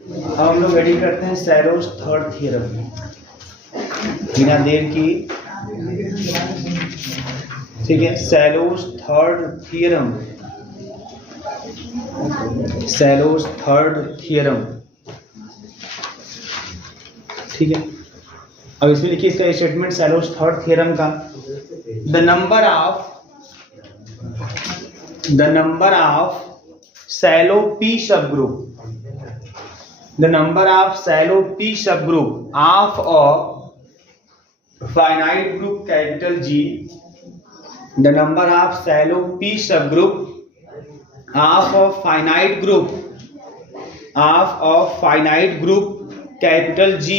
हम लोग रेडी करते हैं सैलोज थर्ड थ्योरम बिना देर की। ठीक है, cellos third theorem, cellos third theorem. ठीक है, अब इसमें लिखिए इसका स्टेटमेंट सैलोज थर्ड थ्योरम का। The number of shallow p subgroup, the number of shallow p subgroup of a finite group capital G, the number of shallow p subgroup of a finite group capital G,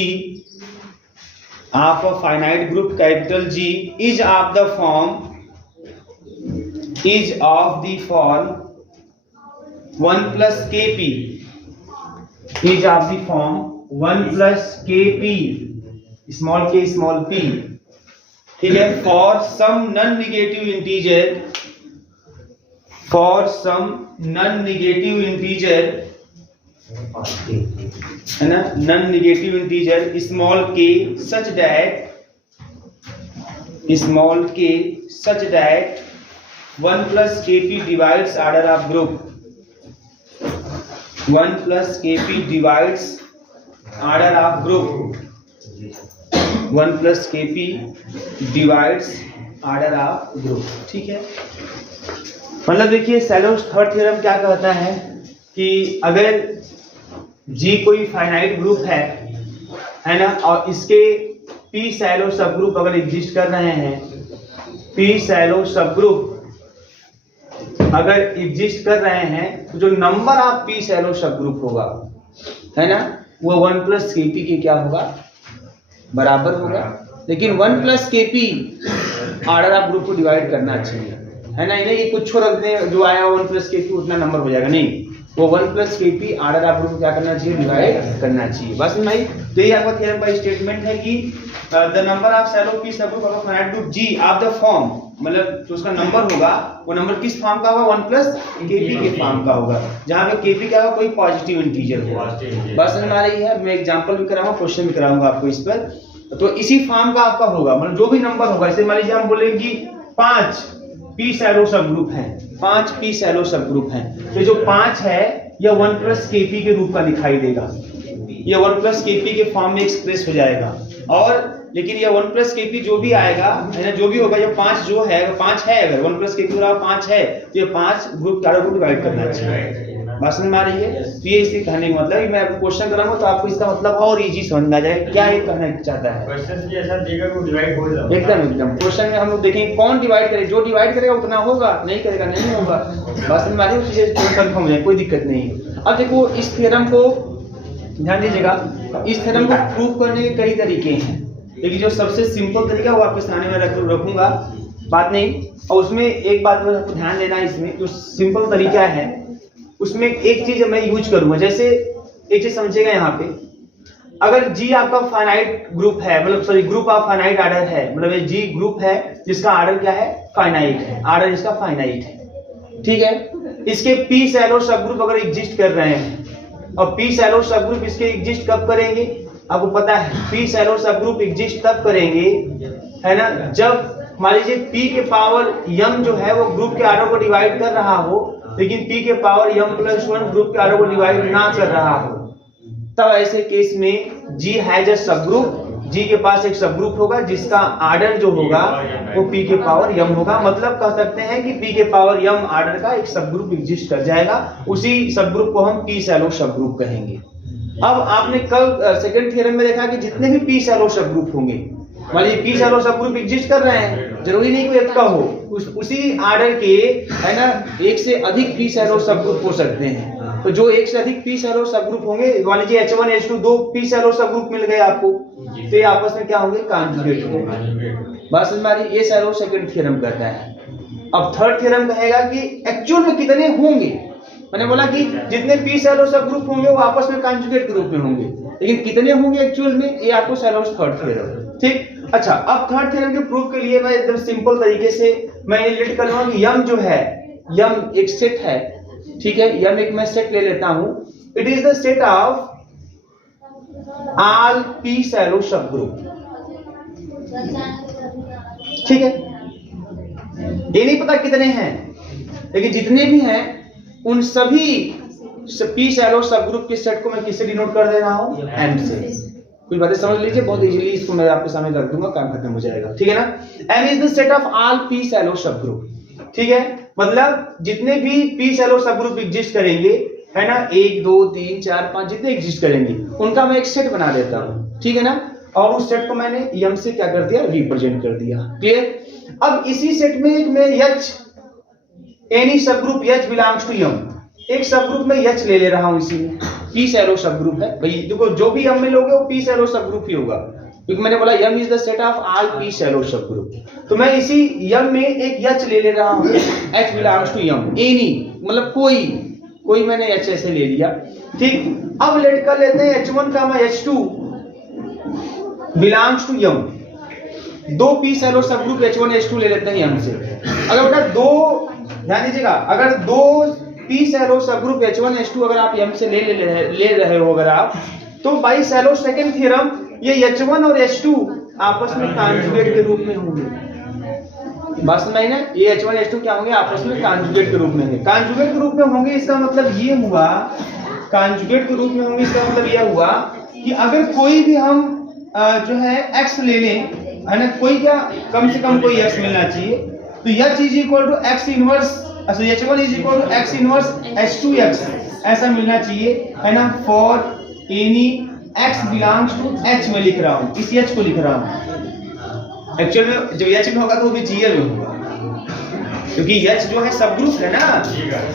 of a finite group capital G is of the form 1 plus kp, is of the form 1 plus kp small k small p। ठीक है, for some non-negative integer, है ना, non-negative integer small k such that 1 plus kp divides order of group, 1 plus kp divides order of group, 1 plus kp divides order of group। ठीक है, मतलब देखिए cellos third theorem क्या कहता है कि अगर G कोई फाइनाइट ग्रुप है ना, और इसके p सैलो सब ग्रुप अगर एग्जिस्ट कर रहे हैं, p सैलो सब ग्रुप अगर एग्जिस्ट कर रहे हैं तो जो नंबर ऑफ पी सैलो सब ग्रुप होगा, है ना, वो 1 प्लस केपी के क्या होगा, बराबर होगा। लेकिन 1 plus KP order of group को डिवाइड करना चाहिए, है ना, इन्हें ये कुछ रख दें जो आया 1 प्लस केपी उतना नंबर हो जाएगा, नहीं, वो 1 plus KP order of group क्या करना चाहिए, डिवाइड करना चाहिए। बस नहीं, तो ये आपका थ्योरम का स्टेटमेंट है कि the number of Sylow p subgroup of finite group G of the form, मतलब जो उसका नंबर होगा वो नंबर किस फॉर्म का होगा, 1 प्लस केपी के फॉर्म का होगा, जहां पे केपी क्या होगा, कोई पॉजिटिव इंटीजर होगा। बस समझ आ रही है, मैं एग्जांपल भी कराऊंगा, क्वेश्चन भी कराऊंगा आपको इस पर। तो इसी फॉर्म का आपका होगा, मतलब जो भी नंबर होगा, जैसे मान लीजिए हम बोलेंगे कि 5 पी सैलो सब ग्रुप है, 5 पी सैलो सब ग्रुप है, तो जो 5 है यह 1 प्लस केपी के रूप का दिखाई देगा, ये 1 प्लस केपी के फॉर्म में एक्सप्रेस हो जाएगा। और लेकिन ये 1 प्लस केपी जो भी आएगा, है ना, जो भी होगा, ये 5 जो है, 5 है, अगर 1 प्लस केपी बराबर 5 है तो ये 5 ग्रुप चारों को डिवाइड करना चाहिए। बात समझ में आ रही है? तो ये इसके कहने का मतलब है, मैं आपको क्वेश्चन कराऊंगा तो आपको इसका मतलब और इजी समझ में आ जाए क्या ये कहना चाहता है। क्वेश्चन भी ऐसा देगा कि डिवाइड हो जाएगा, एकदम क्वेश्चन में हम लोग देखेंगे कौन डिवाइड करे, जो डिवाइड करेगा उतना होगा, नहीं करेगा नहीं होगा। बात समझ में आ रही है, उसी से कंफर्म हो जाए, कोई दिक्कत नहीं है। अब देखो इस थ्योरम को ध्यान दीजिएगा, इस थ्योरम को प्रूव करने के कई तरीके हैं, लेकिन जो सबसे सिंपल तरीका वो आपके सामने में रखूंगा, बात नहीं। और उसमें एक बात पर आपको ध्यान देना, इसमें जो सिंपल तरीका है उसमें एक चीज मैं यूज करूंगा। जैसे एक चीज समझिएगा, यहाँ पे अगर G आपका फाइनाइट ग्रुप है, मतलब sorry group of finite order है, मतलब ये G ग्रुप है जिसका ऑर्डर क्या है, फाइनाइट है, ऑर्डर इसका फाइनाइट है। ठीक है, इसके p सैलो सब ग्रुप अगर एग्जिस्ट कर रहे हैं, और p सैलो सब ग्रुप इसके एग्जिस्ट कब करेंगे, आपको पता है p Cello subgroup exist तब करेंगे, है ना, जब मान लीजिए p के पावर m जो है वो ग्रुप के ऑर्डर को डिवाइड कर रहा हो, लेकिन p के पावर m+1 ग्रुप के ऑर्डर को डिवाइड ना कर रहा हो, तब ऐसे केस में G हैज अ सब ग्रुप, G के पास एक सब ग्रुप होगा जिसका ऑर्डर जो होगा वो p के पावर m होगा। मतलब कह सकते हैं कि p के पावर m ऑर्डर का एक सब ग्रुप एग्जिस्ट कर जाएगा, उसी सब ग्रुप को हम p सैलो सब ग्रुप कहेंगे। अब आपने कल सेकंड थ्योरम में देखा कि जितने भी p सैलो सब ग्रुप होंगे, मान लीजिए p Cello subgroup exist कर रहे हैं, जरूरी नहीं कोई एक का हो, उसी ऑर्डर के, है ना, एक से अधिक p सैलो सब ग्रुप हो सकते हैं। तो जो एक से अधिक p सैलो सब ग्रुप होंगे, मान लीजिए H1 H2 दो p सैलो सब ग्रुप मिल गए आपको, तो ये आपस में क्या होंगे, कॉन्जुगेट होंगे। बात समझ में आ रही है? ये सैलो सेकंड थ्योरम कहता है। अब थर्ड थ्योरम कहेगा कि एक्चुअल में कितने होंगे, मैंने बोला कि जितने p सैलो सब ग्रुप होंगे वो आपस में कॉन्जुगेट के रूप में होंगे, लेकिन कितने होंगे एक्चुअल में, ये आपको सैलो थर्ड थ्योरम। ठीक, अच्छा, अब थर्ड थ्योरम के प्रूफ के लिए मैं एकदम सिंपल तरीके से मैं रिलेट कर लूंगा कि m जो है, m एक सेट है, ठीक है, m एक मैं सेट ले लेता हूं, it is the set of all p Sylow subgroup. ठीक है, ये नहीं पता कितने हैं, लेकिन जितने भी हैं उन सभी पी शैलो सब ग्रुप के सेट को मैं किससे डिनोट कर दे रहा हूं? एम से। कुछ बातें समझ लीजिए, बहुत इजीली इसको मैं आपके सामने रख दूंगा, काम खत्म हो जाएगा। ठीक है ना। M is the set of all p Sylow subgroup. ठीक है, मतलब जितने भी p Sylow subgroup exist करेंगे, है ना, 1 2 3 4 5 जितने एग्जिस्ट करेंगे उनका मैं एक सेट बना देता हूं। ठीक है ना, और उस सेट को मैंने एम से क्या कर दिया? रिप्रेजेंट कर दिया। क्लियर। अब इसी सेट में मैं H, any subgroup H belongs to M, एक सब ग्रुप में एच ले रहा हूं, इसी में पी शैलो सब ग्रुप है भाई। देखो जो भी एम में लोगे वो पी शैलो सब ग्रुप ही होगा, क्योंकि मैंने बोला M is the set of all p Sylow subgroup. तो मैं इसी एम में एक एच ले रहा हूं, H belongs to M, any मतलब कोई मैंने एच ऐसे ले लिया। ठीक, अब लेट कर लेते हैं H1 का मैं H2 बिलोंग्स टू एम। दो पी शैलो सब ग्रुप H1 H2 ले लेते हैं एम से। अगर बेटा दो, ध्यान दीजिएगा, अगर दो पी शैलो सब ग्रुप H1 H2 अगर आप एम से ले रहे हो अगर आप, तो बाई शैलो सेकंड थ्योरम ये H1 और H2 आपस में कॉन्जुगेट के रूप में होंगे। बस में ना, ये H1 H2 क्या होंगे? आपस में कॉन्जुगेट के रूप में होंगे। कॉन्जुगेट के रूप में होंगे इसका मतलब ये हुआ, कॉन्जुगेट के रूप में होंगे इसका मतलब ये हुआ कि अगर कोई भी हम जो है x ले लें, है ना, कोई क्या कम से कम कोई x मिलना चाहिए, तो h is equal to x inverse, H1 is equal to x inverse H2x ऐसा मिलना चाहिए, है ना, for any x belongs to h में लिख रहा हूं, इस h को लिख रहा हूं। एक्चुअल में जब h में होगा तो वो भी Gl में होगा, क्योंकि h जो है सब ग्रुप है ना,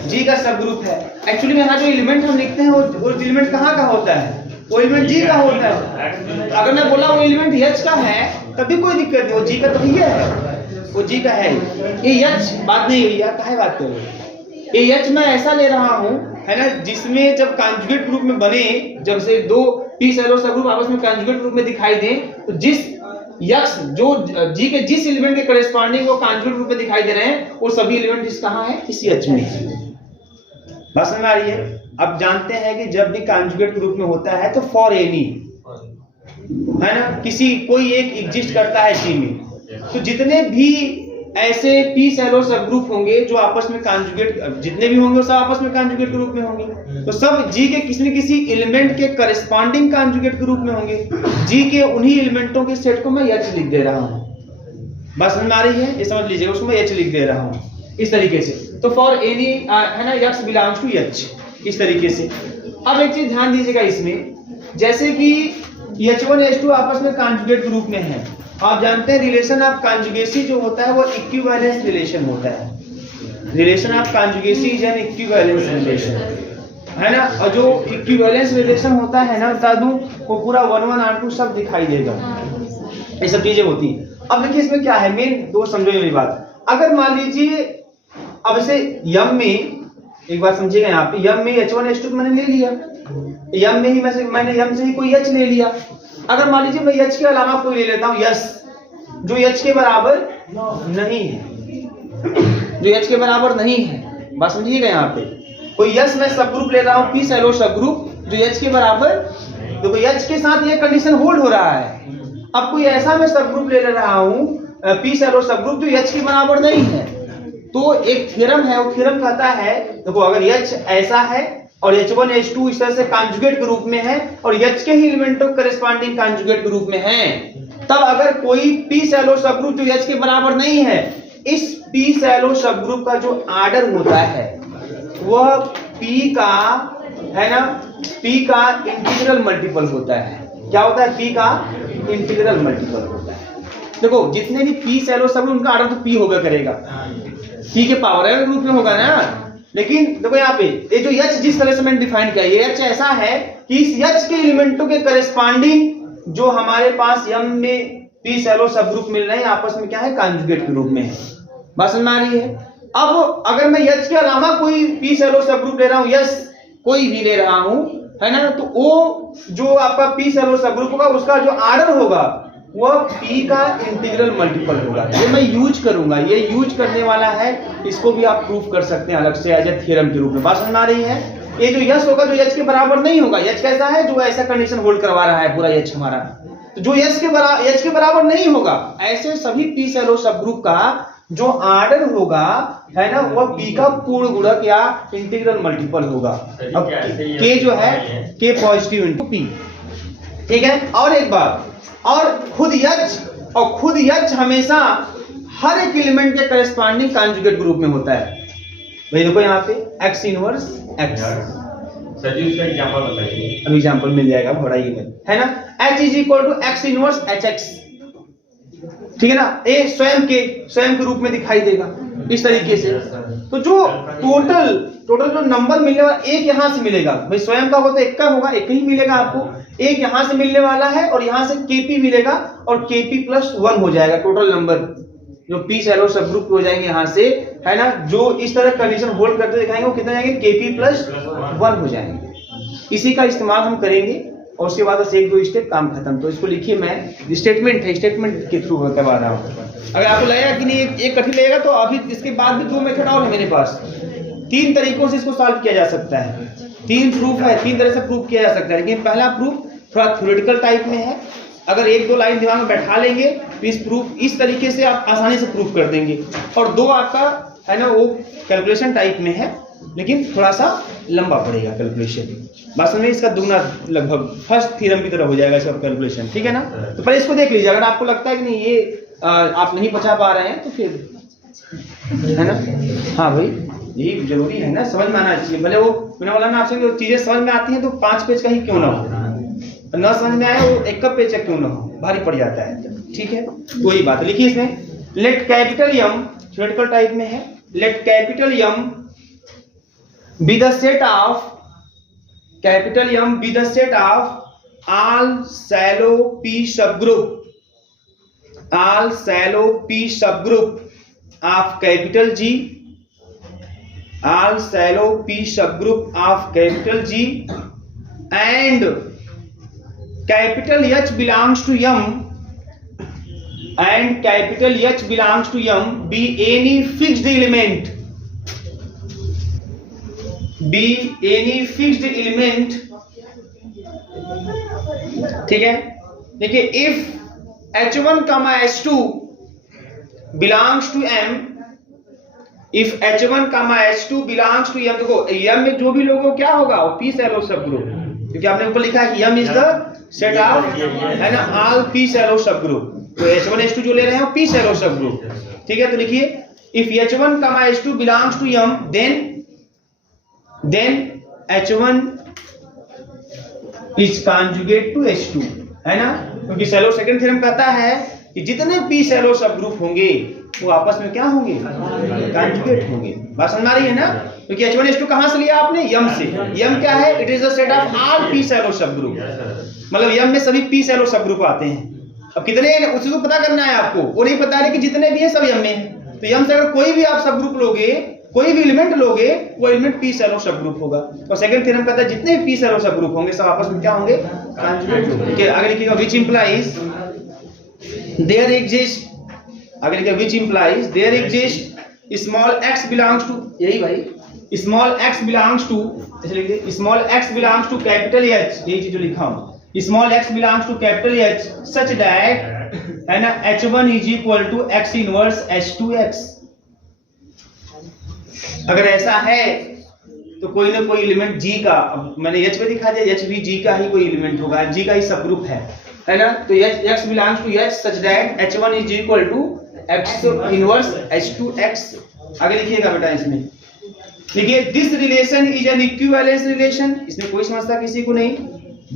G का सब ग्रुप है। एक्चुअली में यहाँ जो एलिमेंट हम लिखते हैं वो एलिमेंट कहाँ का होता है? वो एलिमेंट G का होता है। अगर मैं बोला वो एलिमेंट H का है तभी कोई दिक्कत नहीं, वो G का तो ही है, वो G का है। ये H बात नहीं हुई यार, काहे बात कर रहे हो? ये H मैं ऐसा ले रहा हूँ, है ना, जिसमें जब कॉन्जुगेट ग्रुप में बने, जब से दो पी शैलो सब ग्रुप आपस में कॉन्जुगेट ग्रुप में दिखाई दें, तो जिस यक्स जो G के जिस एलिमेंट के करेस्पॉन्डिंग वो कॉन्जुगेट ग्रुप में दिखाई दे रहे हैं, वो सभी एलिमेंट इस कहाँ है? इसी H में है। बात समझ में आ रही है? अब जानते हैं कि जब भी कॉन्जुगेट ग्रुप में होता है तो फॉर एनी, है ना, किसी कोई एक एग्जिस्ट करता है G में, तो जितने भी ऐसे पी शैलो सब ग्रुप होंगे जो आपस में कॉन्जुगेट, जितने भी होंगे वो सब आपस में कॉन्जुगेट ग्रुप में होंगे, तो सब G के किसी न किसी एलिमेंट के करेस्पॉन्डिंग कॉन्जुगेट ग्रुप में होंगे। G के उन्हीं एलिमेंटों के सेट को मैं H लिख दे रहा हूँ। बस समझ में आ रही है? ये समझ लीजिए, उसको मैं H लिख दे रहा हूँ इस तरीके से। तो फॉर एनी, है ना, x बिलोंग्स टू H, इस तरीके से। अब एक चीज ध्यान दीजिएगा इसमें, जैसे कि H1 H2 आपस में कॉन्जुगेट ग्रुप में है, आप जानते हैं रिलेशन ऑफ कॉन्जुगेसी जो होता है वो इक्विवेलेंस रिलेशन होता है। Relation of conjugacy is an equivalence relation, है ना, और जो इक्विवेलेंस रिलेशन होता है ना, बता दूं, वो पूरा 1 1 R2 सब दिखाई देगा, ये सब चीजें होती हैं। अब देखिए इसमें क्या है, मेन दो समझो मेरी बात। अगर मान लीजिए अब इसे यम में, एक बात समझिएगा, यहाँ पे यम में H1 H2 मैंने ले लिया, यम में ही मैंने यम से ही कोई H ले लिया। अगर मान लीजिए मैं H के अलावा कोई ले लेता हूँ यस, जो H के बराबर नहीं है, जो H के बराबर नहीं है, बात समझिएगा। यहाँ पे कोई यस मैं सब ग्रुप ले रहा हूँ, पी शैलो सब ग्रुप जो H के बराबर, देखो H के साथ ये कंडीशन होल्ड हो रहा है। अब कोई ऐसा मैं सब ग्रुप ले रहा हूँ पी शैलो सब ग्रुप जो H के बराबर नहीं है, तो एक थ्योरम है, वो थ्योरम कहता है, देखो अगर H ऐसा है और H1 H2 इस तरह से कॉन्जुगेट के रूप में है और H के ही एलिमेंटों करेस्पॉन्डिंग कॉन्जुगेट के रूप में है, तब अगर कोई पी शैलो सब ग्रुप जो H के बराबर नहीं है, इस पी शैलो सब ग्रुप का जो ऑर्डर होता है वह P का, है ना, P का इंटीग्रल मल्टीपल होता है। क्या होता है? P का इंटीग्रल मल्टीपल होता है। देखो जितने भी पी शैलो सब ग्रुप उनका ऑर्डर तो P होगा करेगा, P के पावर के रूप में होगा ना। लेकिन देखो यहाँ पे ये जो H जिस तरह से मैंने डिफाइन किया, ये H ऐसा है कि इस H के एलिमेंटों के करेस्पॉन्डिंग जो हमारे पास M में पी शैलो सब ग्रुप मिल रहे हैं आपस में क्या है? कॉन्जुगेट के रूप में है। बात समझ में आ रही है? अब अगर मैं H के अलावा कोई पी शैलो सब ग्रुप ले रहा हूँ, यस कोई भी ले रहा हूँ, है ना, तो वो जो आपका पी शैलो सब ग्रुप होगा उसका जो ऑर्डर होगा वह P का इंटीग्रल मल्टीपल होगा। ये मैं यूज करूंगा, ये यूज करने वाला है, इसको भी आप प्रूफ कर सकते हैं अलग से एज ए थ्योरम के रूप में। बात समझ में आ रही है? ये जो यच होगा जो एच के बराबर नहीं होगा, एच कैसा है जो ऐसा कंडीशन होल्ड करवा रहा है पूरा एच हमारा, तो जो एच के बराबर नहीं होगा ऐसे सभी पी सेलो सब ग्रुप का जो आर्डर होगा है ना वह पी का पूर्ण गुणक या इंटीग्रल मल्टीपल होगा। अब के जो है के पॉजिटिव इनटू पी, ठीक है। और एक बात, और खुद एच हमेशा हर एक एलिमेंट के करस्पॉन्डिंग कॉन्जुगेट ग्रुप में होता है। भाई देखो यहाँ पे x इनवर्स x, सर जी उसका एग्जांपल बताइए। अब एग्जांपल मिल जाएगा घोड़ाई में, है ना। h is equal to x inverse hx, ठीक है ना। ए स्वयं के रूप में दिखाई देगा इस तरीके से। तो जो टोटल जो नंबर मिलने वाला एक यहाँ से मिलेगा, भाई स्वयं का होता है एक का होगा, एक ही मिलेगा आपको, एक यहाँ से मिलने वाला है और यहाँ से kp मिलेगा और kp प्लस 1 हो जाएगा टोटल नंबर जो पी सेलो सब ग्रुप हो जाएंगे यहाँ से, है ना। जो इस तरह कंडीशन होल्ड करते दिखाएंगे वो कितना जाएंगे kp प्लस 1 हो जाएंगे। इसी का इस्तेमाल हम करेंगे और उसके बाद बस एक दो स्टेप काम खत्म। तो इसको लिखिए, मैं स्टेटमेंट है, स्टेटमेंट के थ्रू करवा रहा हूँ। अगर आपको लगेगा कि नहीं एक कठिन लगेगा तो अभी इसके बाद भी दो मेथड और है मेरे पास, 3 तरीकों से इसको सॉल्व किया जा सकता है। 3 प्रूफ है, 3 तरह से प्रूफ किया जा सकता है। लेकिन पहला प्रूफ थोड़ा थ्योरेटिकल टाइप में है, अगर 1-2 लाइन दिमाग में बैठा लेंगे तो इस प्रूफ इस तरीके से आप आसानी से प्रूफ कर देंगे। और 2 आपका है ना वो कैलकुलेशन टाइप में है, लेकिन थोड़ा सा लंबा पड़ेगा कैलकुलेशन। बात समझ में, इसका दुगना लगभग फर्स्ट थ्योरम की तरह हो जाएगा इसका कैलकुलेशन, ठीक है ना। तो पहले इसको देख लीजिए, अगर आपको लगता है कि नहीं ये आप नहीं पहुंचा पा रहे हैं तो फिर है ना, हाँ भाई यही जरूरी है ना, समझ में आना चाहिए। भले वो मैंने बोला ना आपसे जो चीजें समझ में आती हैं तो 5 पेज का ही क्यों ना हो, ना समझ में आए वो 1 का पेज का क्यों ना हो, भारी पड़ जाता है, ठीक है। तो वही बात लिखिए इसमें, let capital M theoretical type में है, let capital M be the set of capital M be the set of all shallow p subgroup, all shallow p subgroup of capital G, all shallow p subgroup of capital G and capital H belongs to M, and capital H belongs to M be any fixed element, be any fixed element, ठीक है। देखिए if h1 comma h2 belongs to m, if h1 comma h2 belongs to m, देखो m में जो भी लोगों क्या होगा वो p shallow subgroup, क्योंकि आपने ऊपर लिखा है कि m is the set of है ना all p shallow subgroup, तो h1 h2 जो ले रहे हैं वो p shallow subgroup, ठीक है। तो लिखिए if h1 comma h2 belongs to m then h1 is conjugate to h2, है ना, क्योंकि शैलो सेकंड थ्योरम कहता है कि जितने p शैलो सब ग्रुप होंगे वो आपस में क्या होंगे, कॉन्जुगेट होंगे। बात समझ आ रही है ना, क्योंकि h1 h2 कहां से लिया आपने, m से। m क्या है, it is the set of all p shallow सब ग्रुप, मतलब m में सभी p शैलो सब ग्रुप आते हैं। अब कितने उसको पता करना है आपको, वो नहीं पता है कि जितने भी है सब m में है। तो m से अगर कोई भी आप सब ग्रुप लोगे, कोई भी एलिमेंट लोगे, वो एलिमेंट p शैलो सब ग्रुप होगा। और सेकंड थ्योरम कहता है जितने भी p शैलो सब ग्रुप होंगे सब आपस में क्या होंगे, कॉन्जुगेट होंगे। ठीक है, आगे लिखिएगा व्हिच इंप्लाइज देयर एग्जिस्ट, आगे लिखिएगा which implies there exist small x belongs to, यही भाई स्मॉल x बिलोंग्स टू, ऐसे लिखिए small x belongs to capital H, यही चीज जो लिखा हूं, small x belongs to capital H such that है ना h1 is equal to x inverse h2x। अगर ऐसा है तो कोई ना कोई एलिमेंट G का, मैंने H पे दिखा दिया, H भी G का ही कोई एलिमेंट होगा, G का ही सब ग्रुप है ना। तो X belongs to H such that H1 is equal to X inverse H2X। आगे लिखिएगा बेटा इसमें, देखिए this relation is an equivalence relation, इसमें कोई समझता किसी को नहीं।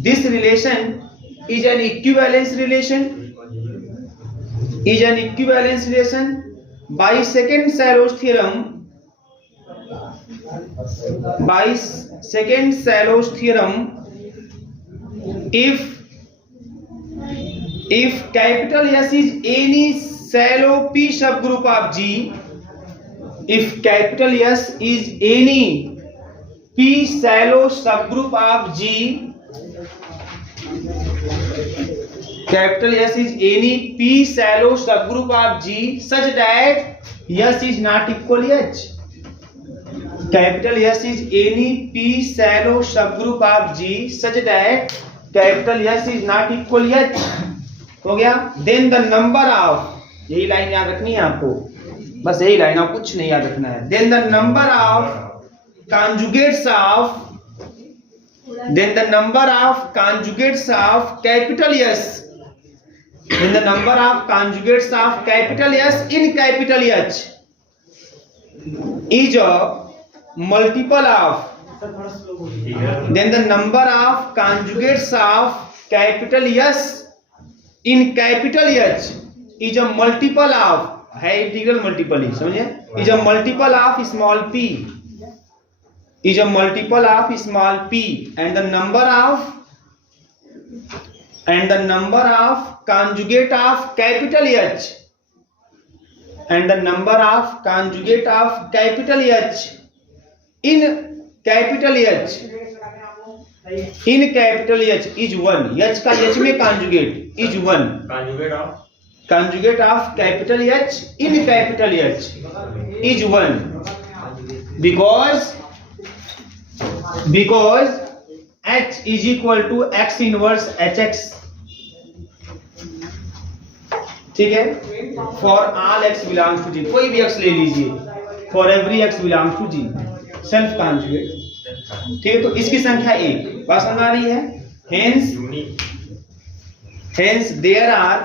This relation is an equivalence relation, is an equivalence relation by second Sylow's theorem, by second Shallow's theorem, if capital S is any shallow p subgroup of G, if capital S is any p shallow subgroup of G, capital S is any p shallow subgroup of G such that S is not equal H, capital S is any P shallow subgroup of G such that capital S is not equal H, हो गया। then the number of, यही line याद रखनी है आपको, बस यही line, आप कुछ नहीं याद रखना है। then the number of conjugates of capital S, then the number of conjugates of capital S in capital H is a multiple of, then the number of conjugates of capital S in capital H is a multiple of, है integral multiple ही, समझे, is a multiple of small p, is a multiple of small p, and the number of conjugate of capital H, and the number of conjugate of capital H in capital H is 1, H का H में conjugate is 1, conjugate of capital H in capital H is 1, because H is equal to x inverse Hx, ठीक है। for all x belongs to G, कोई भी x ले लीजिए, for every x belongs to G, self conjugate, ठीक है। तो इसकी संख्या 1, बात समझ आ रही है। hence there are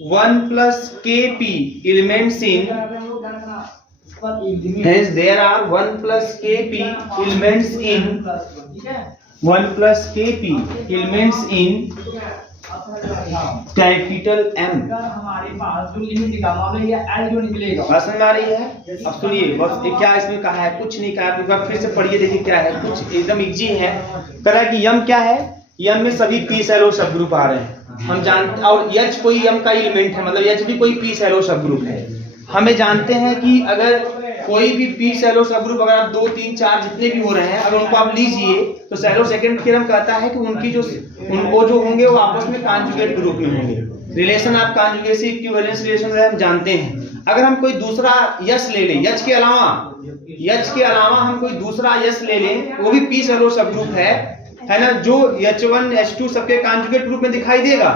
1 plus kp elements in, hence there are 1 plus kp elements in, 1 plus kp elements in capital M। बात समझ आ रही है। अब सुनिए, बस क्या इसमें कहा है, कुछ नहीं कहा, एक बार फिर से पढ़िए, देखिए क्या है, कुछ एकदम इजी है। कह कि यम क्या है, यम में सभी पी सैलो सब ग्रुप आ रहे हैं, हम जानते, और H कोई यम का एलिमेंट है, मतलब H भी कोई पी सैलो सब ग्रुप है। हमें जानते हैं कि अगर कोई भी पी सैलो सब ग्रुप, अगर आप 2 3 4 जितने भी हो रहे हैं, अगर उनको आप लीजिए तो सैलो सेकंड थ्योरम कहता है कि उनकी जो उनको जो होंगे वो आपस में कॉन्जुगेट ग्रुप में होंगे। रिलेशन ऑफ कॉन्जुगेसी इक्विवेलेंस रिलेशन हम जानते हैं। अगर हम कोई दूसरा यस ले लें, यच के अलावा हम कोई दूसरा यस ले लें, वो भी पी सैलो सब ग्रुप है ना, जो H1 H2 सबके कॉन्जुगेट ग्रुप में दिखाई देगा,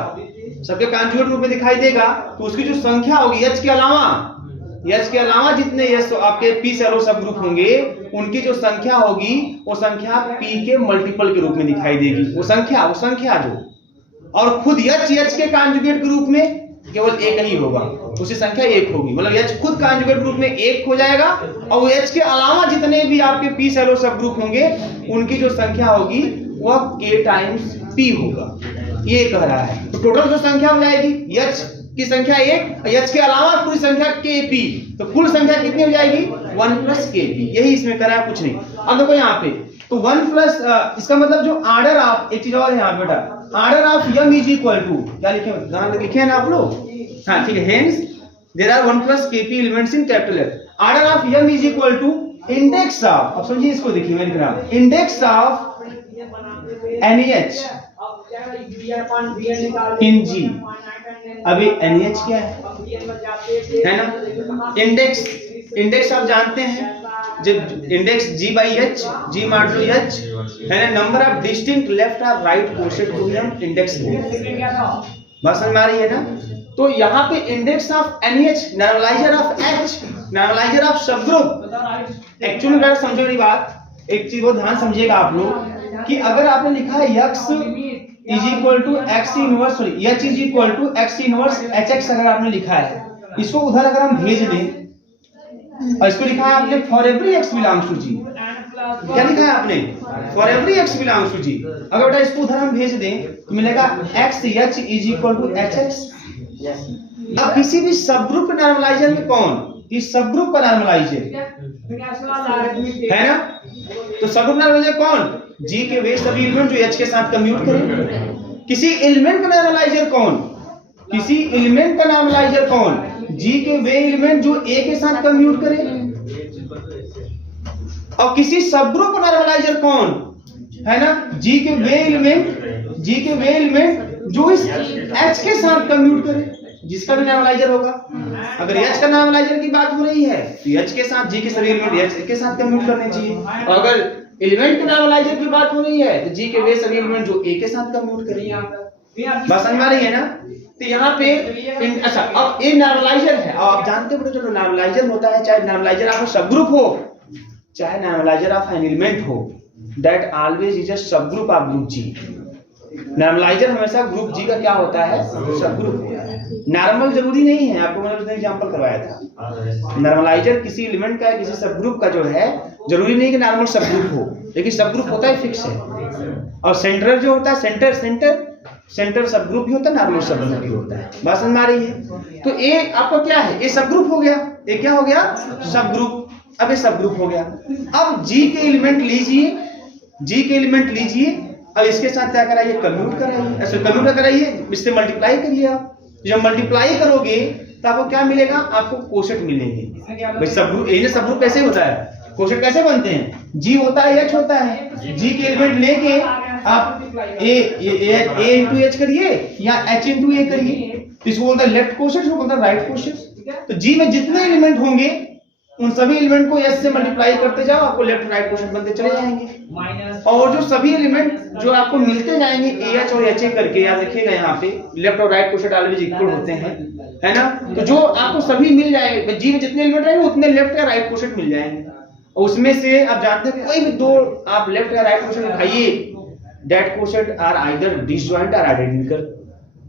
तो उसकी जो संख्या होगी H के अलावा जितने यस आपके पी सैलो सब ग्रुप होंगे, उनकी जो संख्या होगी वो संख्या पी के मल्टीपल के रूप में दिखाई देगी। वो संख्या जो, और खुद H के कॉन्जुगेट ग्रुप में केवल एक ही होगा, उसकी संख्या 1 होगी, मतलब H खुद कॉन्जुगेट ग्रुप में 1 हो जाएगा, और वो H के अलावा जितने भी आपके पी सैलो सब ग्रुप होंगे, उनकी जो संख्या होगी वह k टाइम्स p होगा, ये कह रहा है। तो टोटल जो संख्या हो जाएगी H की संख्या 1, H के अलावा पूरी संख्या kp, तो कुल संख्या कितनी हो जाएगी 1 प्लस kp, यही इसमें करा है, कुछ नहीं। अब देखो यहाँ पे तो 1 प्लस, इसका मतलब जो आर्डर ऑफ, एक चीज और है यहाँ बेटा, order of m is equal to, क्या लिखे लिखे हैं ना आप लोग, हाँ ठीक है। Hence there are 1 plus kp elements in capital F, order of m is equal to index of, अब समझिए इसको, देखिए मैं लिख रहा हूं, index of NaH in G। अभी NaH क्या है ना, इंडेक्स आप जानते हैं, जब index G/H, G modulo H है ना, नंबर ऑफ डिस्टिंक्ट लेफ्ट और राइट कोसेट को हम इंडेक्स बोलते हैं। बात समझ में आ रही है ना। तो यहाँ पे index of NaH, normaliser of H, normaliser of सब ग्रुप। एक्चुअली में समझो मेरी बात, एक चीज को ध्यान समझिएगा आप लोग, कि अगर आपने लिखा है H is equal to H inverse Hx, अगर आपने लिखा है, इसको उधर अगर हम भेज दें, और इसको लिखा है आपने for every x belongs to G, क्या लिखा है आपने, for every x belongs to G, अगर बेटा इसको उधर हम भेज दें तो मिलेगा x H is equal to Hx। अब किसी भी सब ग्रुप के नॉर्मलाइजर में कौन, इस सब ग्रुप का नॉर्मलाइजर है ना, तो सब ग्रुप नॉर्मलाइजर कौन, G के वे सभी एलिमेंट जो H के साथ कम्यूट करें। किसी एलिमेंट का नॉर्मलाइजर कौन, G के वे एलिमेंट जो A के साथ कम्यूट करें। और किसी सब ग्रुप का नॉर्मलाइजर कौन है ना, G के वे एलिमेंट जो इस H के साथ कम्यूट करे। जिसका भी नॉर्मलाइजर होगा। अगर H का नॉर्मलाइजर की बात हो रही है तो H के साथ G के सभी एलिमेंट H के साथ कम्यूट करने चाहिए, और अगर एलिमेंट के नॉर्मलाइजर की बात हो रही है तो G के वे सभी एलिमेंट जो A के साथ कम्यूट करेंगे। बात समझ आ रही है ना? तो यहाँ पे अच्छा, अब ये नॉर्मलाइजर है, और आप जानते हो जो नॉर्मलाइजर होता है, चाहे नॉर्मलाइजर ऑफ सब ग्रुप हो चाहे नॉर्मलाइजर ऑफ एन एलिमेंट हो, that always is a subgroup of group G। Normaliser हमेशा ग्रुप G का क्या होता है? सब ग्रुप होता है। नॉर्मल जरूरी नहीं है, आपको मैंने उसने एग्जांपल करवाया था। नॉर्मलाइजर किसी एलिमेंट का किसी सब ग्रुप का जो है, जरूरी नहीं कि नॉर्मल सब ग्रुप हो, लेकिन सब ग्रुप होता है फिक्स है। और सेंटर जो होता है सेंटर सब ग्रुप भी होता है, नॉर्मल सब ग्रुप भी होता है। बात समझ आ रही है? तो ये आपका क्या है? ये सब ग्रुप हो गया। ये क्या हो गया? सब ग्रुप। अब ये सब ग्रुप हो गया। अब G के एलिमेंट लीजिए, अब इसके साथ क्या कराइए? कम्यूट कराइए। ऐसे कम्यूट कराइए, इससे मल्टीप्लाई करिए। आप जब मल्टीप्लाई करोगे तो आपको क्या मिलेगा? आपको कोशेंट मिलेंगे। भाई सब ग्रुप कैसे होता है? कोशेंट कैसे बनते हैं? G होता है, H होता है। G के एलिमेंट लेके आप A into H करिए या H into A करिए, इसको बोलता है लेफ्ट कोशेंट, इसको बोलता है राइट कोशेंट। तो G में जितने एलिमेंट होंगे उन सभी एलिमेंट को S से मल्टीप्लाई करते जाओ, आपको लेफ्ट राइट कोशेंट बनते चले जाएंगे। और जो सभी एलिमेंट जो आपको मिलते जाएंगे AH और HA करके, याद रखिएगा यहाँ पे लेफ्ट और राइट कोशेंट ऑलवेज इक्वल होते हैं, है ना? तो जो आपको सभी मिल जाएंगे, G में जितने एलिमेंट रहेंगे उतने लेफ्ट या राइट कोशेंट मिल जाएंगे। उसमें से आप जानते हैं कोई भी दो आप लेफ्ट या राइट कोशेंट उठाइए, that coset are either disjoint और आइडेंटिकल।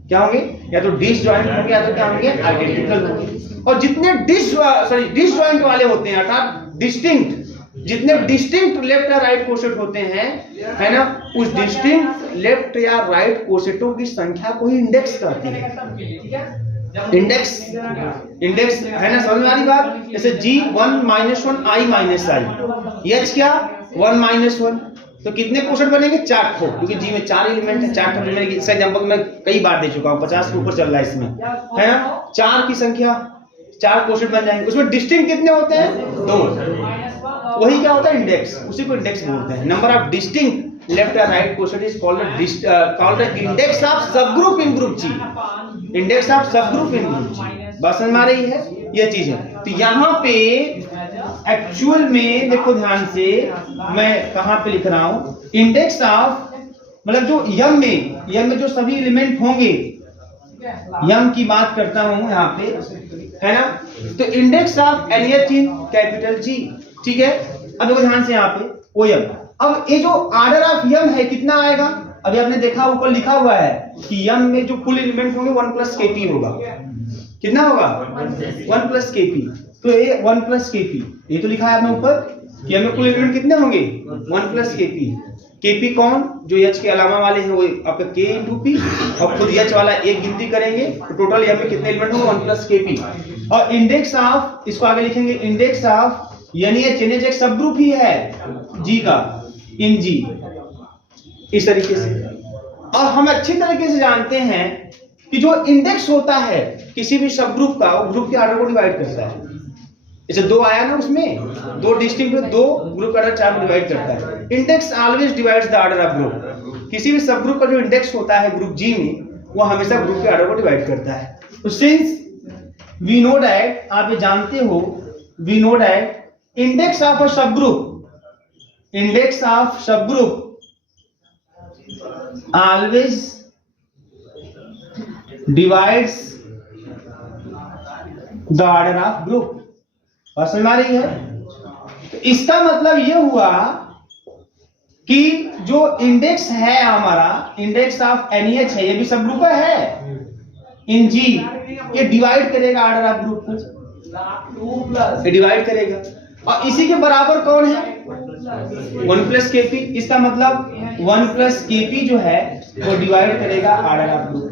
क्या होंगे? या तो डिसजॉइंट होंगे या तो क्या होंगे? आइडेंटिकल होंगे। और जितने डिसजॉइंट वाले होते हैं, अर्थात डिस्टिंक्ट, जितने डिस्टिंक्ट लेफ्ट या राइट कोशेंट होते हैं, है ना, उस डिस्टिंक्ट लेफ्ट या राइट कोशेंटों की संख्या को ही इंडेक्स कहते हैं। इंडेक्स है ना, समझ में आ रही बात? जैसे G 1 - 1 I - I, H क्या 1 - 1, तो कितने कोशेंट बनेंगे? 4 ठो, क्योंकि G में 4 एलिमेंट है। 4 ठो मैंने इसका एग्जांपल मैं कई बार दे चुका हूँ, 50 के ऊपर चल रहा है इसमें, है ना? 4 की संख्या 4 कोशेंट बन जाएंगे। उसमें डिस्टिंक्ट कितने होते हैं? 2। वही क्या होता है? इंडेक्स। उसी को इंडेक्स बोलते हैं। नंबर ऑफ डिस्टिंक्ट लेफ्ट या right quotient is called index of subgroup in group G। Index of subgroup in group G। बस समझ में आ रही है? ये चीज है। तो यहाँ पे एक्चुअल में देखो ध्यान से, मैं कहां पे लिख रहा हूं? इंडेक्स ऑफ, मतलब जो यम में जो सभी एलिमेंट होंगे, यम की बात करता हूं यहाँ पे, है ना? तो index of NH in capital G, ठीक है? अब देखो ध्यान से यहाँ पे ओ यम। अब ये जो ऑर्डर ऑफ यम है कितना आएगा? अभी आपने देखा ऊपर लिखा हुआ है कि यम में जो कुल एलिमेंट होंगे 1 + kp होगा। कितना होगा? 1 + kp। तो ये 1 + kp, ये तो लिखा है आपने ऊपर कि हमें कुल एलिमेंट कितने होंगे? 1 + kp। kp कौन? जो H के अलावा वाले हैं वो आपका k × p, और खुद H वाला एक गिनती करेंगे तो टोटल यहाँ पे कितने एलिमेंट होंगे? 1 + kp। और इंडेक्स ऑफ, इसको आगे लिखेंगे इंडेक्स ऑफ NH एक सब ग्रुप ही है G का, इन G, इस तरीके से। और हम अच्छी तरीके से जानते हैं कि जो इंडेक्स होता है किसी भी सब ग्रुप का, वो ग्रुप के ऑर्डर को डिवाइड करता है। जैसे 2 आया ना, उसमें 2 डिस्टिंक्ट 2 ग्रुप का ऑर्डर 4 में डिवाइड करता है। Index always divides the order of group. किसी भी सब ग्रुप का जो इंडेक्स होता है ग्रुप G में, वो हमेशा ग्रुप के ऑर्डर को डिवाइड करता है। तो सिंस वी नो दैट, आप ये जानते हो, we know that index of a subgroup always divides the order of group। समझ में आ रही है? तो इसका मतलब ये हुआ कि जो इंडेक्स है हमारा, इंडेक्स ऑफ NH है, ये भी सब ग्रुप है इन G, ये डिवाइड करेगा ऑर्डर ऑफ ग्रुप को, ये डिवाइड करेगा। और इसी के बराबर कौन है? 1 + kp। इसका मतलब 1 + kp जो है वो डिवाइड करेगा ऑर्डर ऑफ ग्रुप।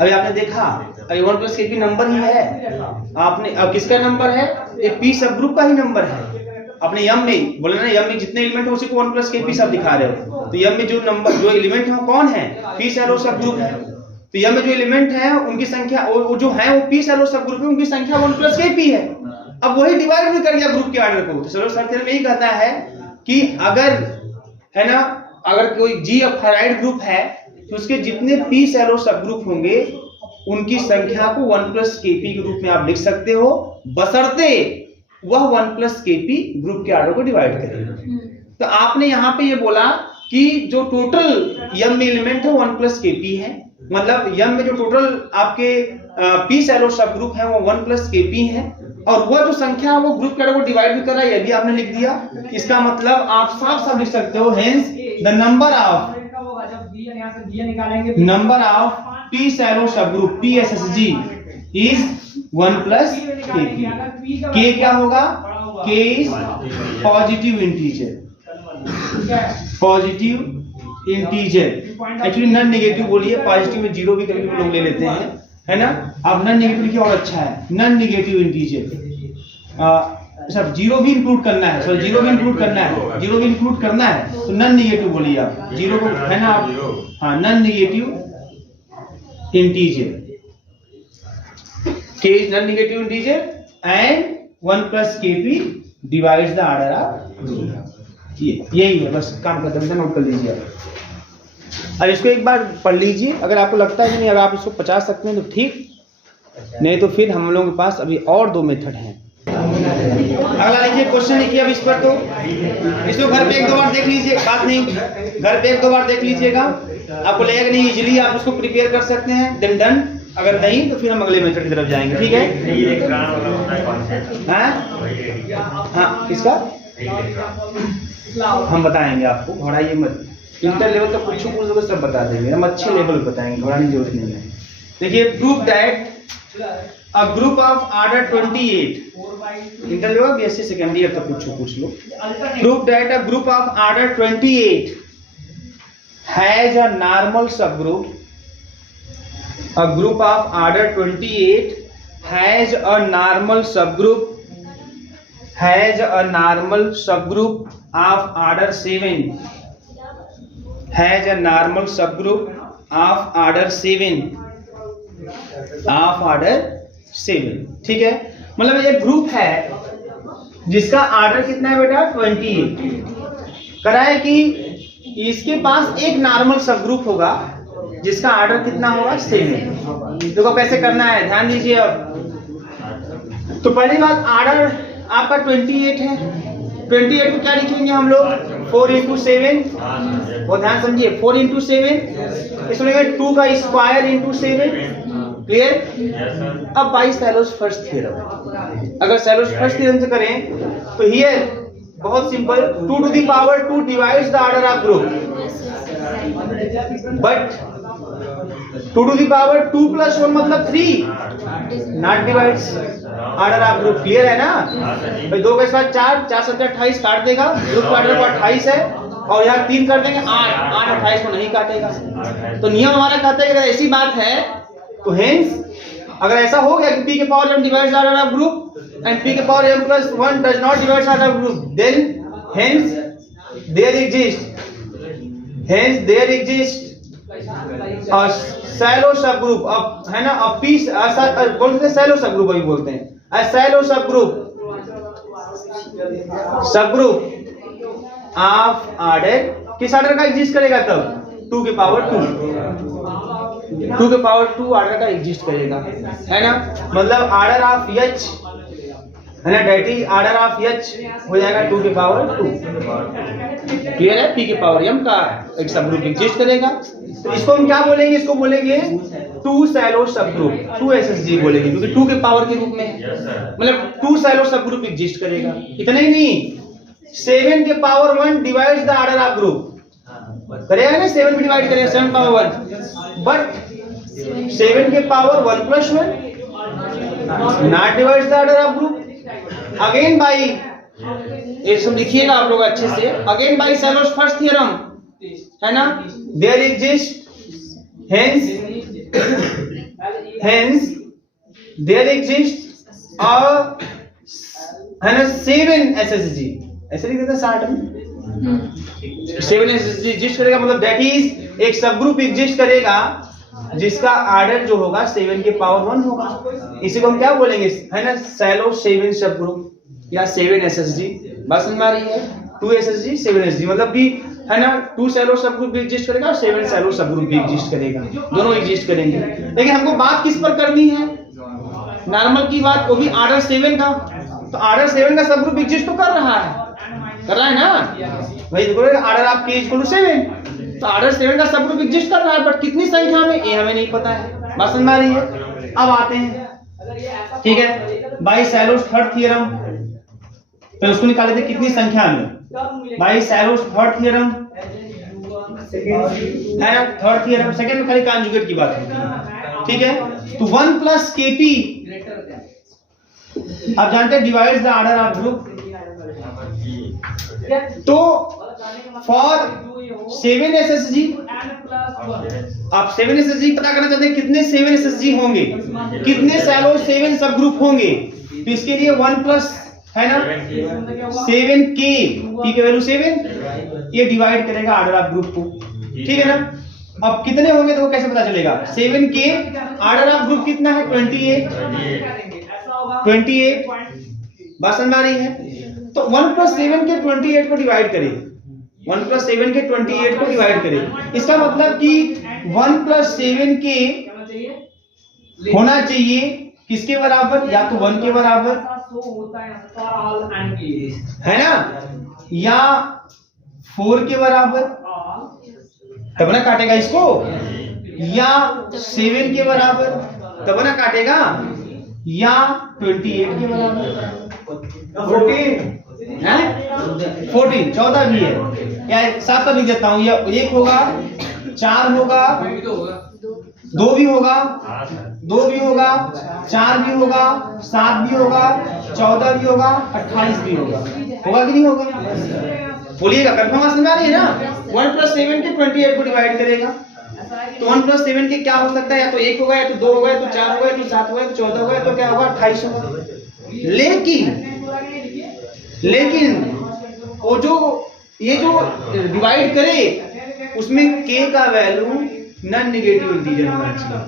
अभी आपने देखा, अभी 1 + kp नंबर ही है आपने। अब किसका नंबर है? एक p सब ग्रुप का ही नंबर है। आपने यम में बोला ना, यम में जितने एलिमेंट है उसी को 1 + kp सब दिखा रहे हो। तो यम में जो नंबर, जो एलिमेंट है वो कौन है? p सैलो सब ग्रुप है। तो यम में जो एलिमेंट है उनकी संख्या, वो जो है वो p सैलो सब ग्रुप है, उनकी संख्या 1 + kp है। अब वही डिवाइड भी कर दिया ग्रुप के ऑर्डर को। तो सैलो सब थ्योरम यही कहता है कि अगर, है ना, अगर कोई G अब फेराइड ग्रुप है तो उसके जितने p सैलो सब ग्रुप होंगे उनकी संख्या को 1 प्लस केपी के रूप में आप लिख सकते हो, बशर्ते वह 1 प्लस केपी ग्रुप के आर्डर को डिवाइड करेगा। तो आपने यहाँ पे ये बोला कि जो टोटल यम में एलिमेंट है 1 प्लस केपी है, मतलब यम में जो टोटल आपके पी शैलो सब ग्रुप है वो 1 प्लस केपी है, और वह जो संख्या है वो ग्रुप के आर्डर को डिवाइड भी कर रहा है, ये भी आपने लिख दिया। इसका मतलब आप साफ साफ लिख सकते हो, hence the number of p Sylow subgroup PSSG is 1 plus kp. K क्या होगा? K is positive integer, positive integer. Actually non negative बोलिए, पॉजिटिव में जीरो भी कभी लोग ले लेते हैं, है ना। आप नॉन नेगेटिव लिखिए और अच्छा है, नॉन नेगेटिव इंटीजर। सब जीरो भी इंक्लूड करना है, सर जीरो भी इंक्लूड करना है, जीरो भी इंक्लूड करना है, तो नॉन नेगेटिव बोलिए आप, जीरो को, है ना आप, हाँ नॉन नेगेटिव इंटीजर, के is non negative integer and 1 plus KP divides the order of. यही है, बस काम खत्म था, नोट कर लीजिए आप। अब इसको एक बार पढ़ लीजिए, अगर आपको लगता है कि नहीं अगर आप इसको 50 सकते हैं तो ठीक, नहीं तो फिर हम लोगों के पास अभी और 2 मेथड हैं। अगला लिखिए, क्वेश्चन लिखिए अब इस पर, तो इसको घर पे 1-2 बार देख लीजिए, बात नहीं, घर पे 1-2 बार देख लीजिएगा, आपको लगेगा नहीं इजीली आप उसको प्रिपेयर कर सकते हैं, देन डन। अगर नहीं तो फिर हम अगले मेथड की तरफ जाएंगे, ठीक है। हाँ किसका हम बताएंगे आपको, घबराइए मत, इंटर लेवल तक कुछ कुछ सब बता देंगे, हम अच्छे लेवल बताएंगे, घबराने की जरूरत नहीं है। देखिए, prove that a group of order 28, inter level BSc second year तक पूछ लो। Prove that a group of order 28 has a normal subgroup, a group of order 28 has a normal subgroup of order 7, has a normal subgroup of order 7, ठीक है। मतलब एक group है जिसका order कितना है बेटा 28, करा है कि इसके पास एक नॉर्मल सबग्रुप होगा जिसका ऑर्डर कितना होगा 7। देखो कैसे करना है, ध्यान दीजिए। अब तो पहली बात, ऑर्डर आपका 28 है, 28 को क्या लिखेंगे हम लोग, 4 × 7, वो ध्यान समझिए, 4 × 7, इसमें 2 का स्क्वायर × 7, क्लियर। अब बाई सैलोस फर्स्ट थ्योरम, अगर सैलोस फर्स्ट थ्योरम से करें तो हियर बहुत simple, 2 to the power 2 divides the order of group, but 2 to the power 2 plus 1 मतलब 3 not divides order of group, clear है ना भाई। 2 के साथ 4, 4 7 28 काट देगा, ग्रुप का ऑर्डर 28 है, और यहाँ 3 कर देंगे 8, 8 28 को नहीं काटेगा। तो नियम हमारा कहता है कि अगर ऐसी बात है तो हेंस अगर ऐसा हो गया कि p के power m divides order of group and p के power m plus 1 does not divides order of group, then hence there exist और सैलो सब ग्रुप, अब है ना, अब पीस बोलते हैं सैलो सब ग्रुप, अभी बोलते हैं Cello subgroup of order, किस ऑर्डर का एग्जिस्ट करेगा तब 2 के पावर 2 ऑर्डर का एग्जिस्ट करेगा, है ना। मतलब ऑर्डर ऑफ एच, है ना, that is order of H हो जाएगा 2 के पावर 2, क्लियर है। p के पावर m का एक सब ग्रुप एग्जिस्ट करेगा, तो इसको हम क्या बोलेंगे, इसको बोलेंगे 2 सैलो सब ग्रुप, 2 SSG बोलेंगे, क्योंकि 2 के पावर के रूप में है, मतलब 2 सैलो सब ग्रुप एग्जिस्ट करेगा। इतना ही नहीं, 7 के power 1 divides the order of group, करेगा ना, 7 में डिवाइड करेगा 7 पावर 1, बट 7 के power 1 plus 1 not divides the order of group. Again by, ये सब लिखिएगा आप लोग अच्छे से, again by Sylow's first theorem, है ना, there exist hence there exist है ना 7 SSG, ऐसे लिख देते हैं शॉर्ट में, 7 SSG एग्जिस्ट करेगा, मतलब दैट इज एक सब ग्रुप एग्जिस्ट करेगा जिसका ऑर्डर जो होगा 7 के पावर 1 होगा, इसी को हम क्या बोलेंगे, है ना, सैलो 7 सब ग्रुप या 7 SSG। बात समझ में आ रही है, 2 SSG 7 SSG, मतलब कि है ना, 2 शैलो सब ग्रुप भी एग्जिस्ट करेगा और 7 शैलो सब ग्रुप भी एग्जिस्ट करेगा, दोनों एग्जिस्ट करेंगे। लेकिन हमको बात किस पर करनी है, नॉर्मल की बात, वो भी ऑर्डर 7 का। तो ऑर्डर 7 का सब ग्रुप एग्जिस्ट तो कर रहा है ना भाई, देखो ऑर्डर आप k इक्वल टू 7, तो ऑर्डर 7 का सब ग्रुप एग्जिस्ट कर रहा है, बट कितनी संख्या में ये हमें नहीं पता है। बात समझ में आ रही है? अब आते हैं, ठीक है, बाई शैलोस थर्ड थ्योरम, तो उसको निकाले थे कितनी संख्या में, बाई शैलोस थर्ड थ्योरम है ना, थर्ड थ्योरम, सेकंड में खाली कॉन्जुगेट की बात होती है, ठीक है। तो 1 प्लस kp, आप जानते हैं divides the order of group, तो फॉर 7 SSG, आप 7 SSG पता करना चाहते हैं कितने 7 SSG होंगे, कितने शैलो 7 सब ग्रुप होंगे, तो इसके लिए 1 प्लस है ना 7k, p की वैल्यू 7, ये डिवाइड करेगा ऑर्डर ऑफ ग्रुप को, ठीक है ना। अब कितने होंगे तो कैसे पता चलेगा, 7k, ऑर्डर ऑफ ग्रुप कितना है 28, बात समझ आ रही है। तो 1 प्लस 7 के 28 को डिवाइड करें, 1 प्लस 7 के 28 को डिवाइड करें, इसका मतलब कि 1 प्लस 7 के होना चाहिए किसके बराबर, या तो 1 के बराबर है ना, या 4 के बराबर, तब ना काटेगा इसको, या 7 के बराबर तब ना काटेगा, या 28 के बराबर, 14 भी है, या 7 का लिख देता हूं, या 1 होगा, 4 होगा, 2 भी होगा, 2 भी होगा, 4 भी होगा, 7 भी होगा, 14 भी होगा, 28 भी होगा कि नहीं होगा, बोलिएगा, कंफर्म समझ आ रही है ना। 1 प्लस 7 के 28 को डिवाइड करेगा, तो 1 प्लस 7 के क्या हो सकता है, या तो 1 होगा, या तो 2 होगा, या तो 4 होगा, या तो 7 होगा, या तो 14 होगा, तो क्या होगा 28 होगा। लेकिन वो जो ये जो डिवाइड करे उसमें k का वैल्यू नॉन नेगेटिव इंटीजर होना चाहिए।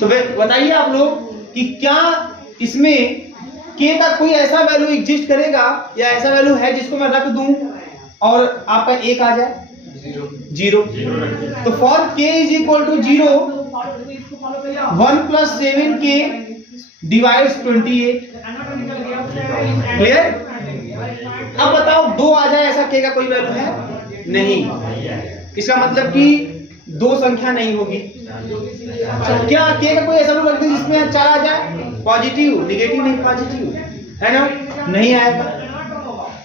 तो बताइए आप लोग कि क्या इसमें k का कोई ऐसा वैल्यू एग्जिस्ट करेगा, या ऐसा वैल्यू है जिसको मैं रख दूं और आपका 1 आ जाए, 0। तो for k is equal to 0, 1 plus 7k divides 28, clear. अब बताओ 2 आ जाए, ऐसा k का कोई वैल्यू है नहीं, इसका मतलब कि 2 संख्या नहीं होगी। क्या k का कोई ऐसा वैल्यू रख दे जिसमें 4 आ जाए, पॉजिटिव, नेगेटिव नहीं, पॉजिटिव है ना, नहीं आएगा।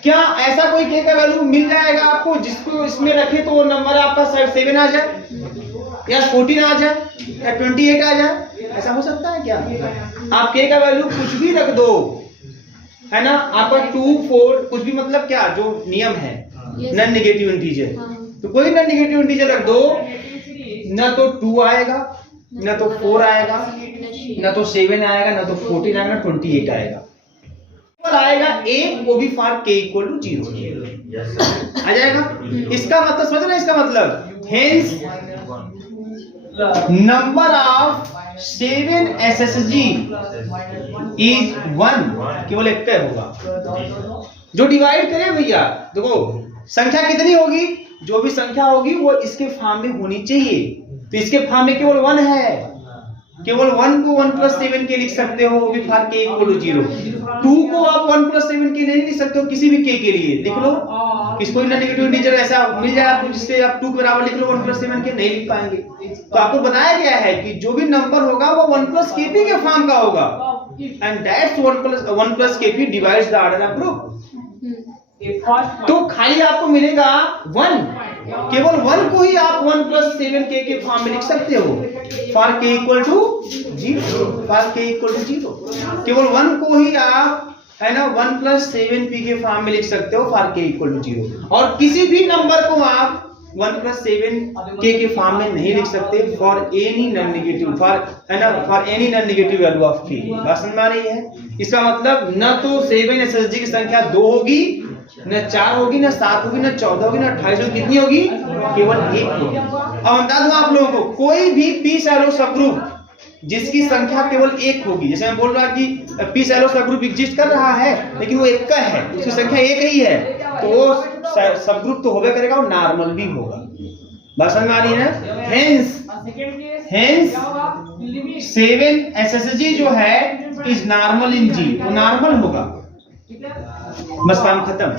क्या ऐसा कोई k का वैल्यू मिल जाएगा आपको जिसको इसमें रखे तो वो नंबर आपका 7 आ जाए, या 14 आ जाए, या 28 आ जाए, ऐसा हो सकता है क्या? आप k का वैल्यू कुछ भी रख दो, है ना, आपका 2, 4 कुछ भी, मतलब क्या जो नियम है नॉन नेगेटिव इंटीजर, तो कोई नॉन नेगेटिव इंटीजर रख दो, ना तो 2 आएगा, ना तो 4 आएगा, ना तो 7 आएगा, ना तो 14 आएगा, 28 आएगा, आएगा 1, वो भी फॉर k इक्वल टू 0 आ जाएगा। इसका मतलब समझ रहे, इसका मतलब hence number of 7 SSG is 1, केवल एक का होगा जो डिवाइड करे भैया। देखो संख्या कितनी होगी, जो भी संख्या होगी वो इसके फॉर्म में होनी चाहिए, तो इसके फॉर्म में केवल 1 है, केवल 1 को 1 प्लस 7 के लिख सकते हो, वो भी फॉर k इक्वल टू 0। 2 को आप 1 प्लस 7 के नहीं लिख सकते हो, किसी भी k के लिए लिख लो, किसको भी नेगेटिव इंटीजर ऐसा मिल जाए आपको जिससे आप 2 के बराबर लिख लो, 1 प्लस 7 के नहीं लिख पाएंगे। तो आपको बताया गया है कि जो भी नंबर होगा वो 1 प्लस kp के फॉर्म का होगा, and that's 1 plus kp divides the order of group. तो खाली आपको मिलेगा 1, केवल 1 को ही आप 1 प्लस 7k के फॉर्म में लिख सकते हो, for k equal to 0, for k equal to 0, केवल 1 को ही आप है ना 1 प्लस 7p के फॉर्म में लिख सकते हो, फॉर k इक्वल टू 0, और किसी भी नंबर को आप 1 प्लस 7k के फॉर्म में नहीं लिख सकते, for any non negative, for है ना, for any non negative value of k। बात समझ में आ रही है? इसका मतलब न तो 7 SSG की संख्या 2 होगी, न 4 होगी, न 7 होगी, न 14 होगी, न 28 होगी, कितनी होगी, केवल 1 होगी। अब बता दूं आप लोगों को, कोई भी p शैलो सबग्रुप जिसकी संख्या केवल 1 होगी, जैसे मैं बोल रहा कि p शैलो सबग्रुप एग्जिस्ट कर रहा है लेकिन वो 1 का है, उसकी संख्या 1 ही है, तो वो सब ग्रुप तो होबे करेगा, वो नॉर्मल भी होगा। बात समझ में आ रही है ना? हेंस 7 SSG जो है इज नॉर्मल इन जी, वो नॉर्मल होगा। बस काम खत्म।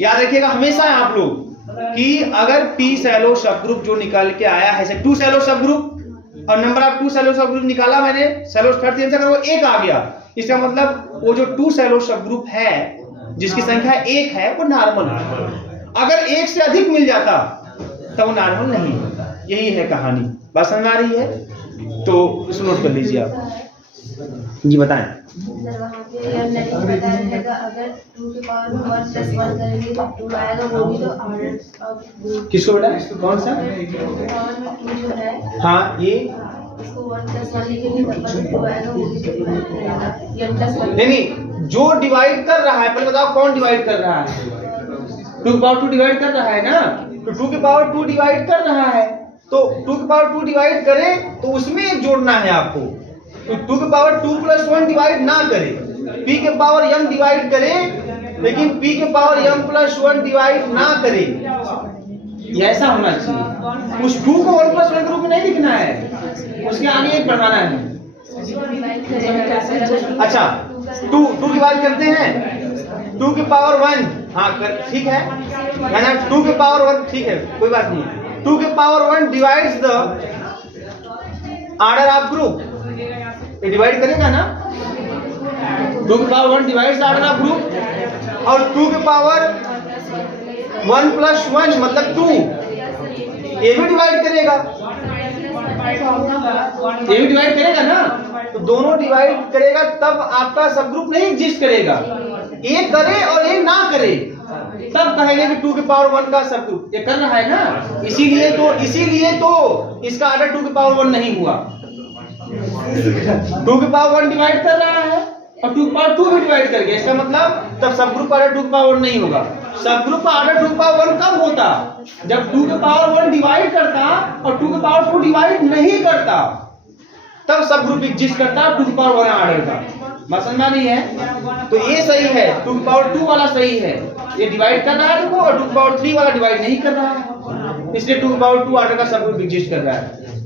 याद रखिएगा हमेशा आप लोग कि अगर पी सैलो सब ग्रुप जो निकल के आया है, 2 सैलो सब ग्रुप और नंबर ऑफ 2 सैलो सब ग्रुप निकाला मैंने, सैलो थर्ड अगर वो 1 आ गया, इसका मतलब वो जो 2 सैलो सब ग्रुप है जिसकी संख्या 1 है वो नॉर्मल है। अगर 1 से अधिक मिल जाता तो वो नॉर्मल नहीं होता। यही है कहानी। बात समझ में आ रही है? तो इसको नोट कर लीजिए आप जी। बताएं सर वहाँ पे नहीं बताया रहेगा, अगर 2 के पावर में 1 + 1 करेंगे तो 2 आएगा, वो भी तो ऑर्डर। किसको बेटा? कौन सा? 2 के पावर में 2 जो है, हाँ ये इसको 1 + 1 लिखेंगे तब 2 आएगा, वो भी तो डिवाइड करेगा। ये +1 नहीं, जो डिवाइड कर रहा है, पहले बताओ कौन डिवाइड कर रहा है? 2 के पावर 2 डिवाइड कर रहा है ना, तो 2 के पावर 2 डिवाइड कर रहा है, तो 2 के पावर 2 डिवाइड करे तो उसमें एक जोड़ना है आपको। तो 2 के पावर 2 + 1 डिवाइड ना करे, p के पावर m डिवाइड करे, लेकिन p के पावर m + 1 डिवाइड ना करे। ये ऐसा होना चाहिए। उस 2 को 1 + 1 के रूप में नहीं लिखना है, उसके आगे एक बढ़ाना है। डिवाइड करेगा। अच्छा 2 डिवाइड करते हैं, 2 के पावर 1, हाँ ठीक है, है ना? 2 के पावर 1 ठीक है, कोई बात नहीं। 2 के power 1 divides the order of group, ये डिवाइड करेगा ना? 2 के power 1 divides the order of group, और 2 के पावर 1 + 1 मतलब 2, ये भी डिवाइड करेगा, ये भी डिवाइड करेगा ना? तो दोनों डिवाइड करेगा तब आपका सब ग्रुप नहीं एग्जिस्ट करेगा। एक करे और एक ना करे तब कहेंगे कि 2 के पावर 1 का सब ग्रुप। ये कर रहा है ना, इसीलिए तो इसका ऑर्डर 2 के पावर 1 नहीं हुआ। 2 के पावर 1 डिवाइड कर रहा है और 2 के पावर 2 भी डिवाइड कर गया, इसका मतलब तब सब ग्रुप ऑर्डर 2 के पावर 1 नहीं होगा। सब ग्रुप का ऑर्डर 2 के पावर 1 कब होता? जब 2 के पावर 1 डिवाइड करता और 2 के पावर 2 डिवाइड नहीं करता, तब सब ग्रुप एग्जिस्ट करता है 2 के पावर 1 ऑर्डर का। बात समझ में आ रही है? तो ये सही है, 2 के पावर 2 वाला सही है, ये डिवाइड कर रहा है देखो, और 2 के पावर 3 वाला डिवाइड नहीं कर रहा है, इसलिए 2 के पावर 2 ऑर्डर का सब ग्रुप एग्जिस्ट कर रहा है।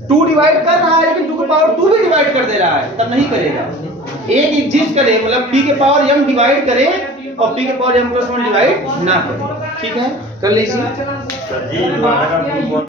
2 डिवाइड कर रहा है लेकिन 2 के पावर 2 भी डिवाइड कर दे रहा है, तब नहीं करेगा। एक एग्जिस्ट करे मतलब p के पावर m डिवाइड करे और p के पावर m + 1 डिवाइड ना करे। ठीक है, कर लीजिए।